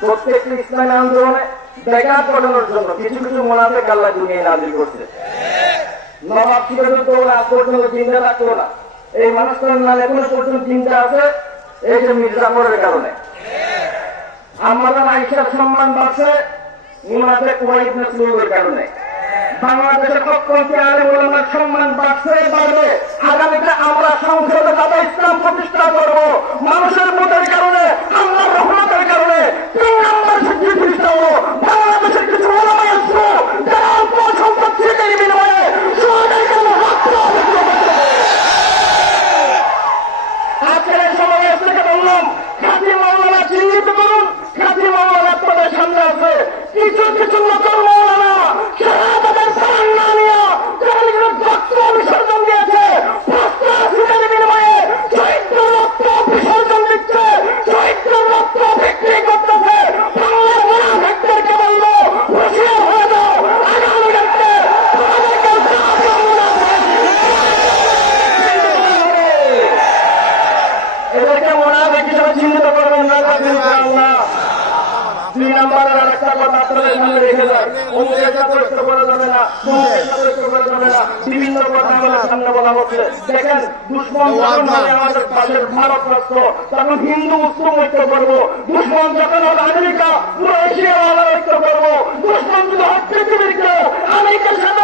প্রত্যেকটি ইসলামী আন্দোলনে ব্যাঘাত ঘটানোর জন্য কিছু কিছু মোনাফেক আল্লাহ দুনিয়া নাজিল করছে। নবাব আজ পর্যন্ত চিন্তা না। এই নাম এখনও পর্যন্ত চিন্তা আছে, এই যে কারণে। আইসার সম্মান বাড়ছে মুনাফেক কারণে। বাংলাদেশের সম্মান বাড়ছে, বাড়বে, আগামীতে বললাম খাতি মাওলানা চিহ্নিত করুন খাতি মাওলানা আপনাদের সামনে আছে। কিছু কিছু নকল কথা আপনাদের সামনে রেখে যায় অমুকের চাকরিত্ব করা যাবে না। তমুকের চাকরিত্ব করা যাবে না। বিভিন্ন কথা আমাদের সামনে বলা হচ্ছে। দেখেন দুশ্মন যখন আমাদের পাশের ভারত রাষ্ট্র তখন হিন্দু মুসলিম ঐক্য করব। দুশ্মন যখন আমেরিকা পুরো এশিয়া ঐক্য করব। দুশ্মন যদি সাথে